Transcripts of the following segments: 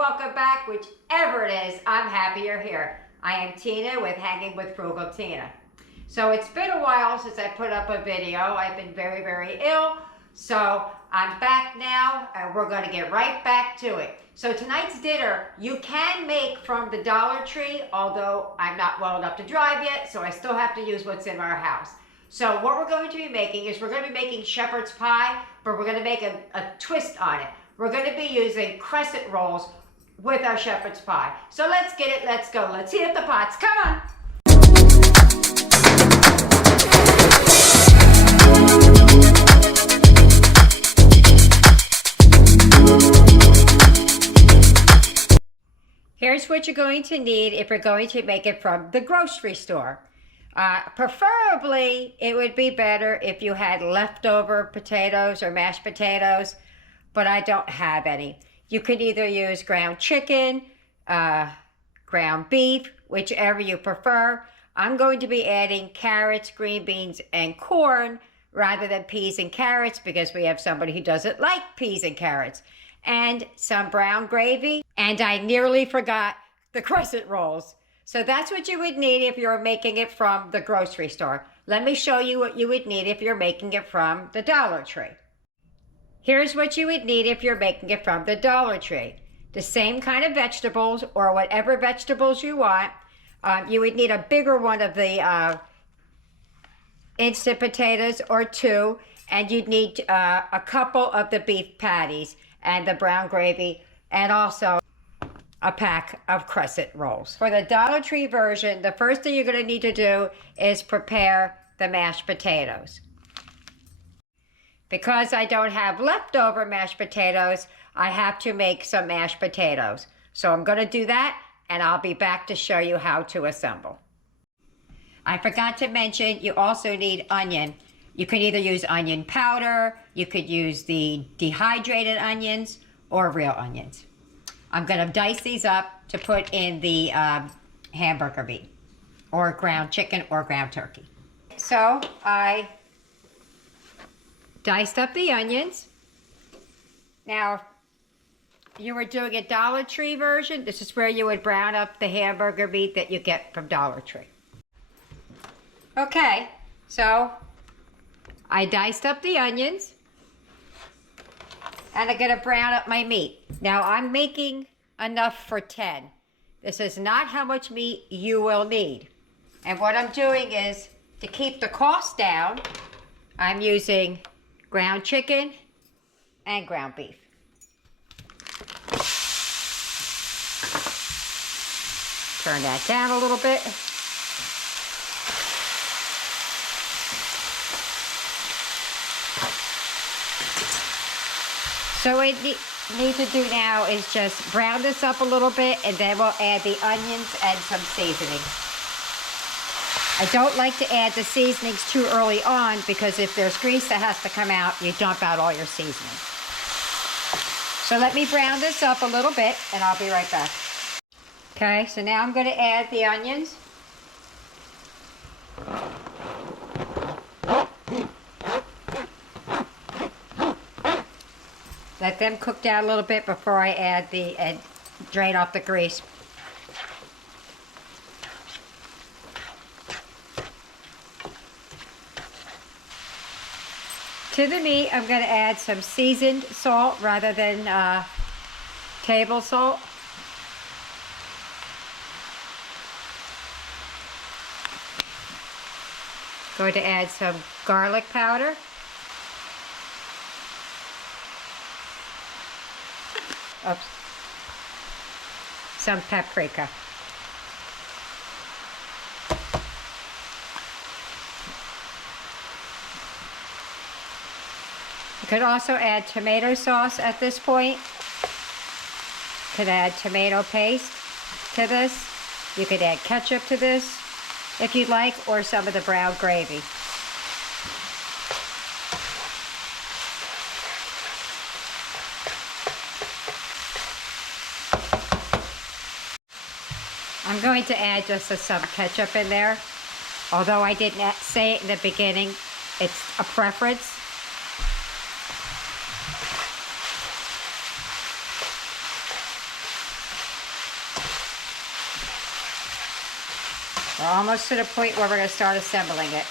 welcome back, whichever it is. I'm happy you're here. I am Tina with Hanging with Frugal Tina. So it's been a while since I put up a video. I've been very, very ill. So I'm back now and we're going to get right back to it. So tonight's dinner you can make from the Dollar Tree, although I'm not well enough to drive yet, so I still have to use what's in our house. So what we're going to be making is we're going to be making shepherd's pie, but we're going to make a twist on it. We're going to be using crescent rolls with our shepherd's pie. So let's get it, let's go. Let's heat up the pots, come on. Here's what you're going to need if you're going to make it from the grocery store. Preferably, it would be better if you had leftover potatoes or mashed potatoes, but I don't have any. You could either use ground chicken, ground beef, whichever you prefer. I'm going to be adding carrots, green beans, and corn rather than peas and carrots because we have somebody who doesn't like peas and carrots. And some brown gravy, and I nearly forgot the crescent rolls. So that's what you would need if you're making it from the grocery store. Let me show you what you would need if you're making it from the Dollar Tree. Here's what you would need if you're making it from the Dollar Tree. The same kind of vegetables or whatever vegetables you want. You would need a bigger one of the instant potatoes or two, and you'd need a couple of the beef patties and the brown gravy, and also a pack of crescent rolls. For the Dollar Tree version, the first thing you're going to need to do is prepare the mashed potatoes. Because I don't have leftover mashed potatoes, I have to make some mashed potatoes. So I'm going to do that, and I'll be back to show you how to assemble. I forgot to mention, you also need onion. You could either use onion powder, you could use the dehydrated onions, or real onions. I'm going to dice these up to put in the hamburger meat, or ground chicken, or ground turkey. So I diced up the onions. Now, if you were doing a Dollar Tree version, this is where you would brown up the hamburger meat that you get from Dollar Tree. Okay, so I diced up the onions, and I'm going to brown up my meat. Now, I'm making enough for 10. This is not how much meat you will need. And what I'm doing is, to keep the cost down, I'm using ground chicken and ground beef. Turn that down a little bit. So what we need to do now is just brown this up a little bit, and then we'll add the onions and some seasoning. I don't like to add the seasonings too early on because if there's grease that has to come out, you dump out all your seasoning. So let me brown this up a little bit, and I'll be right back. Okay, so now I'm going to add the onions. Let them cook down a little bit before I add and drain off the grease. To the meat, I'm going to add some seasoned salt rather than table salt. Going to add some garlic powder. Oops. Some paprika. You could also add tomato sauce at this point. You could add tomato paste to this. You could add ketchup to this if you'd like, or some of the brown gravy. I'm going to add just some ketchup in there. Although I didn't say it in the beginning, it's a preference. We're almost to the point where we're going to start assembling it.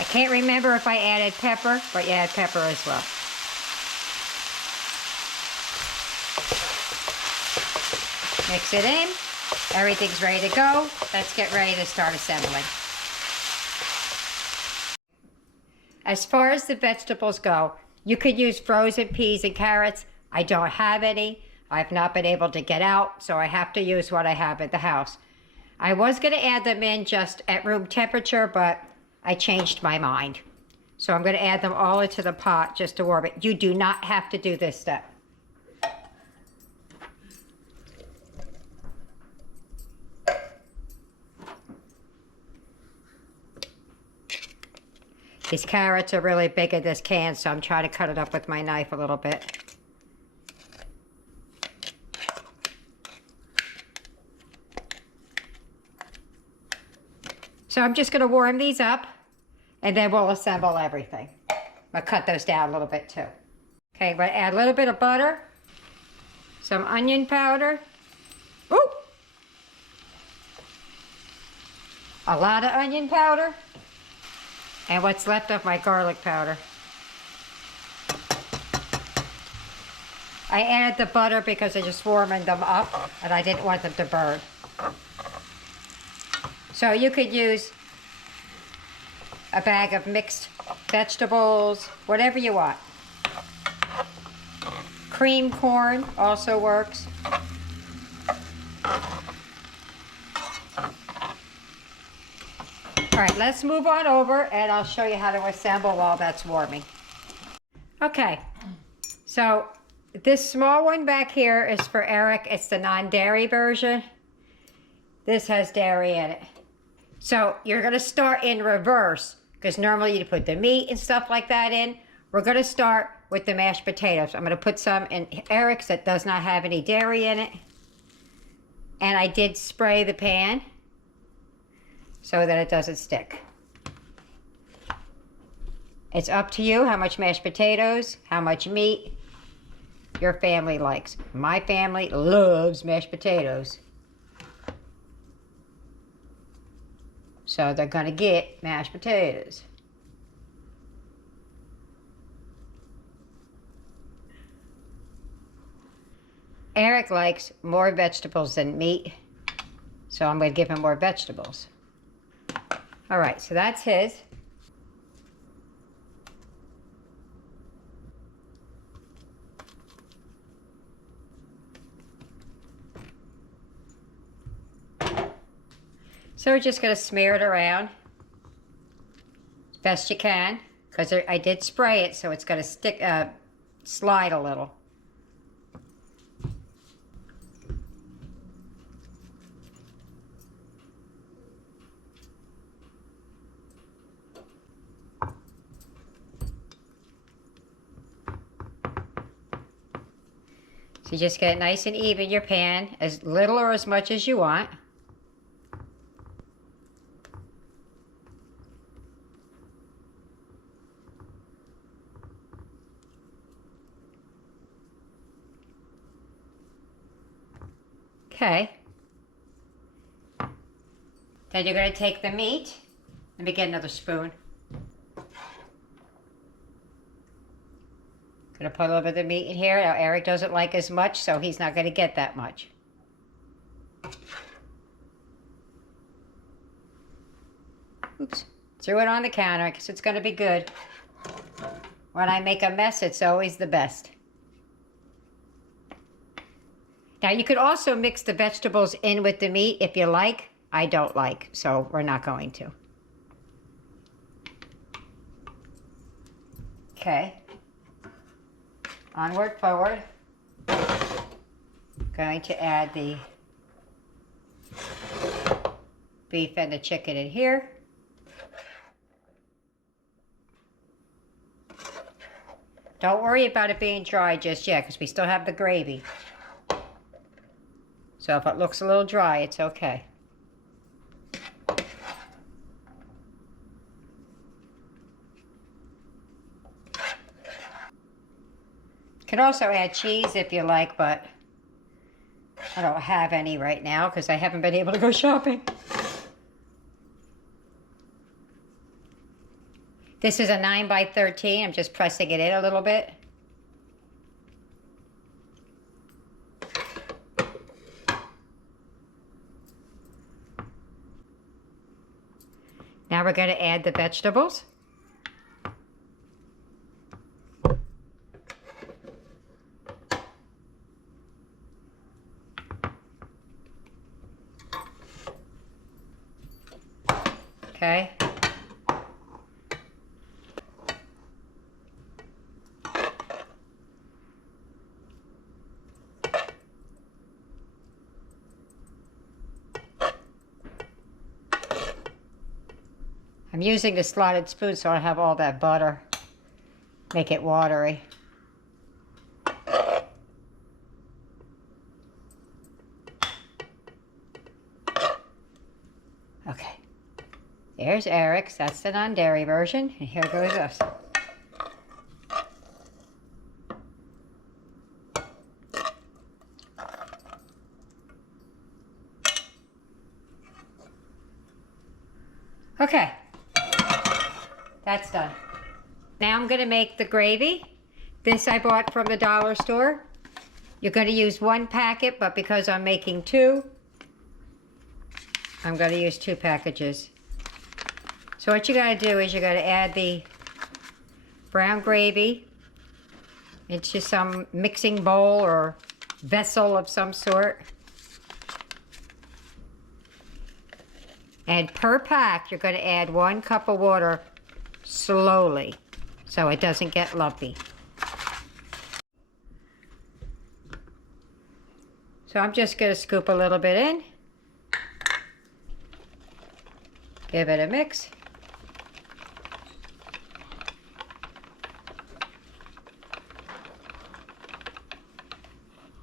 I can't remember if I added pepper, but you add pepper as well. Mix it in. Everything's ready to go. Let's get ready to start assembling. As far as the vegetables go, you could use frozen peas and carrots. I don't have any. I've not been able to get out, so I have to use what I have at the house. I was going to add them in just at room temperature, but I changed my mind. So I'm going to add them all into the pot just to warm it. You do not have to do this step. These carrots are really big in this can, so I'm trying to cut it up with my knife a little bit. So I'm just going to warm these up, and then we'll assemble everything. I'll cut those down a little bit too. Okay, I'm going to add a little bit of butter, some onion powder, ooh, a lot of onion powder, and what's left of my garlic powder. I added the butter because I just warming them up and I didn't want them to burn. So you could use a bag of mixed vegetables, whatever you want. Cream corn also works. All right, let's move on over and I'll show you how to assemble while that's warming. Okay, so this small one back here is for Eric. It's the non-dairy version. This has dairy in it. So you're gonna start in reverse because normally you put the meat and stuff like that in. We're gonna start with the mashed potatoes. I'm gonna put some in Eric's that does not have any dairy in it. And I did spray the pan so that it doesn't stick. It's up to you how much mashed potatoes, how much meat your family likes. My family loves mashed potatoes. So they're gonna get mashed potatoes. Eric likes more vegetables than meat, so I'm gonna give him more vegetables. All right, so that's his. So we're just gonna smear it around as best you can, because I did spray it, so it's gonna stick, slide a little. So you just get it nice and even, your pan, as little or as much as you want. Okay. Then you're going to take the meat. Let me get another spoon. Gonna put a little bit of the meat in here. Now Eric doesn't like as much, so he's not gonna get that much. Oops, threw it on the counter because it's gonna be good. When I make a mess, it's always the best. Now you could also mix the vegetables in with the meat if you like. I don't like, so we're not going to. Okay. Onward, forward. Going to add the beef and the chicken in here. Don't worry about it being dry just yet because we still have the gravy. So if it looks a little dry, it's okay. You can also add cheese if you like, but I don't have any right now because I haven't been able to go shopping. This is a 9 by 13. I'm just pressing it in a little bit. Now we're going to add the vegetables. Okay. I'm using the slotted spoon so I have all that butter. Make it watery. Okay. There's Eric's. That's the non-dairy version. And here goes us. Okay. That's done. Now I'm going to make the gravy. This I bought from the dollar store. You're going to use 1 packet, but because I'm making 2, I'm going to use 2 packages. So what you got to do is you got to add the brown gravy into some mixing bowl or vessel of some sort. And per pack, you're going to add 1 cup of water slowly so it doesn't get lumpy. So I'm just going to scoop a little bit in. Give it a mix.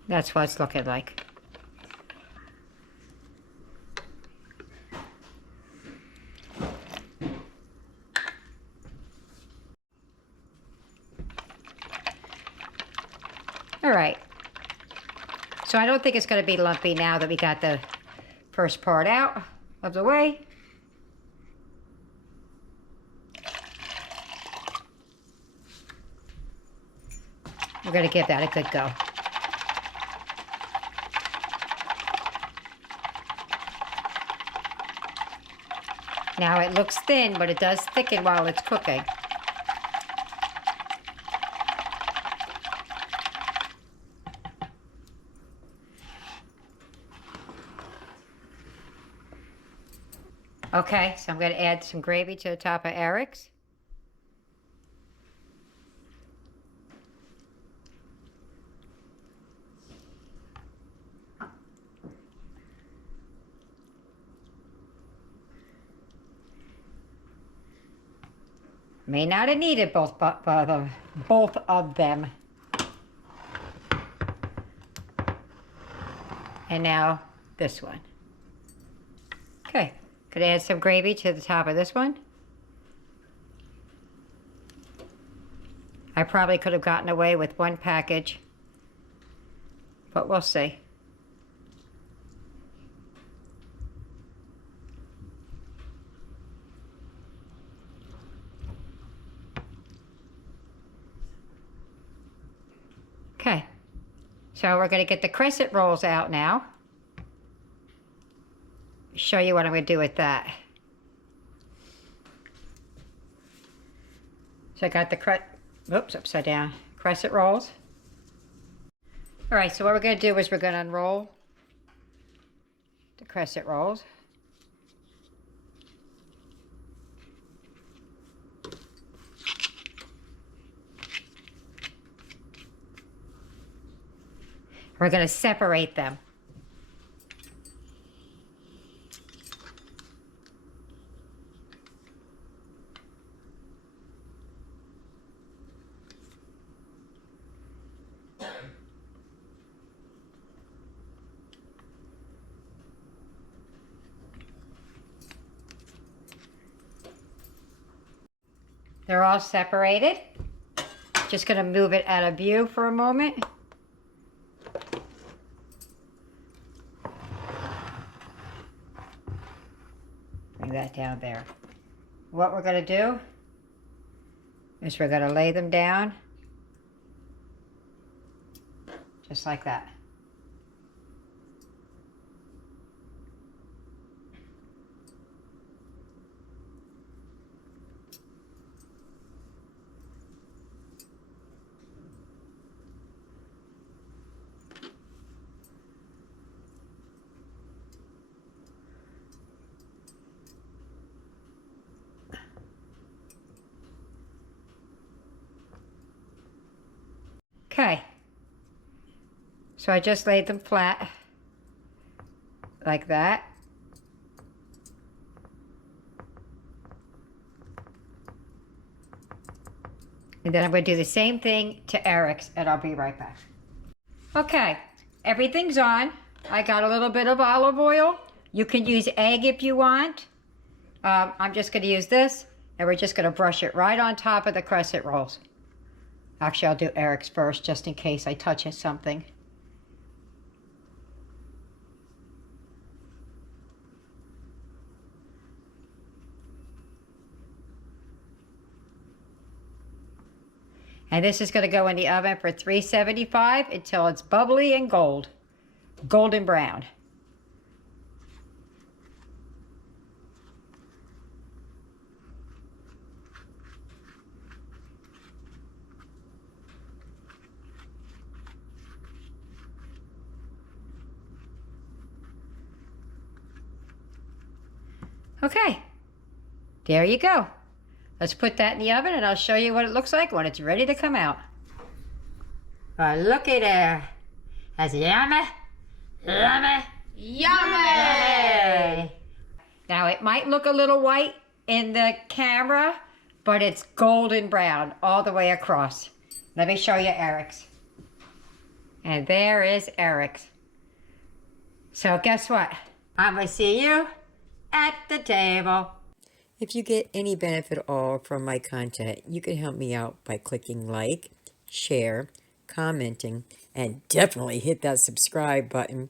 That's what it's looking like. All right. So I don't think it's going to be lumpy now that we got the first part out of the way. We're going to give that a good go. Now it looks thin, but it does thicken while it's cooking. Okay, so I'm going to add some gravy to the top of Eric's. May not have needed both of them. And now this one. Okay, could add some gravy to the top of this one. I probably could have gotten away with 1 package, but we'll see. Okay, so we're going to get the crescent rolls out now. Show you what I'm going to do with that. So I got the upside down crescent rolls. All right, so what we're going to do is we're going to unroll the crescent rolls. We're going to separate them. They're all separated. Just going to move it out of view for a moment. bring that down there. What we're going to do is we're going to lay them down just like that. Okay, so I just laid them flat like that. And then I'm going to do the same thing to Eric's, and I'll be right back. Okay, everything's on. I got a little bit of olive oil. You can use egg if you want. I'm just going to use this, and we're just going to brush it right on top of the crescent rolls. Actually, I'll do Eric's first, just in case I touch something. And this is going to go in the oven for 375 until it's bubbly and golden brown. Okay, there you go. Let's put that in the oven and I'll show you what it looks like when it's ready to come out. Looky there. That's yummy, yummy, yummy. Now it might look a little white in the camera, but it's golden brown all the way across. Let me show you Eric's. And there is Eric's. So guess what? I'm gonna see you at the table. If you get any benefit at all from my content, you can help me out by clicking like, share, commenting, and definitely hit that subscribe button.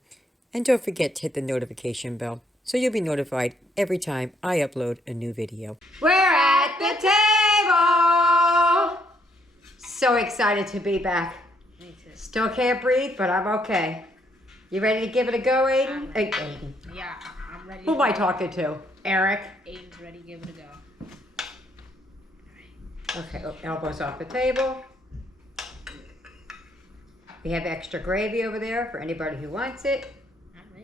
And don't forget to hit the notification bell so you'll be notified every time I upload a new video. We're at the table! So excited to be back. Me too. Still can't breathe, but I'm okay. You ready to give it a go, Aiden? Aiden. Yeah, I'm ready. Who am I talking to? Eric. Aiden's ready. Give it a go. Okay, elbows off the table. We have extra gravy over there for anybody who wants it.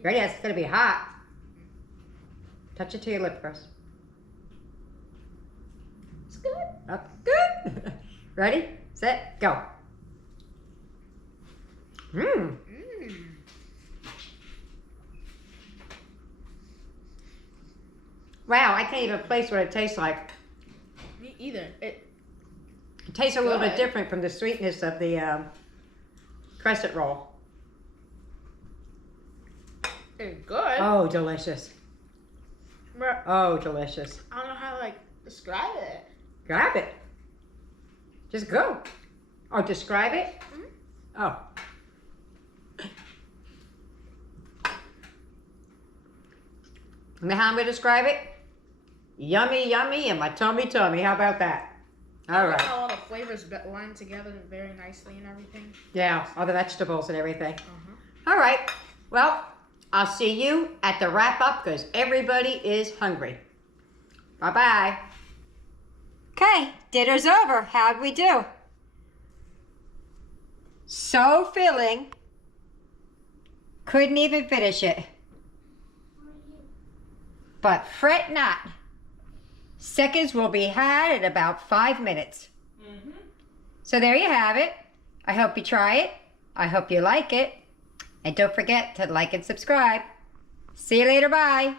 Ready? It's gonna be hot. Touch it to your lip first. It's good. Okay, good. Ready, set, go. Mmm. Wow, I can't even place what it tastes like. Me either. It tastes a little bit good. different from the sweetness of the crescent roll. It's good. Oh, delicious. But Oh, delicious. I don't know how to like describe it. Grab it. Just go. Oh, describe it? Oh. And how I'm going to describe it? Yummy, yummy, and my tummy, tummy. How about that? All I like right. how all the flavors line together very nicely and everything. Yeah, all the vegetables and everything. All right. Well, I'll see you at the wrap up because everybody is hungry. Bye-bye. Okay, dinner's over. How'd we do? So filling. Couldn't even finish it. But fret not. Seconds will be had in about 5 minutes. So there you have it. I hope you try it. I hope you like it. And don't forget to like and subscribe. See you later. Bye.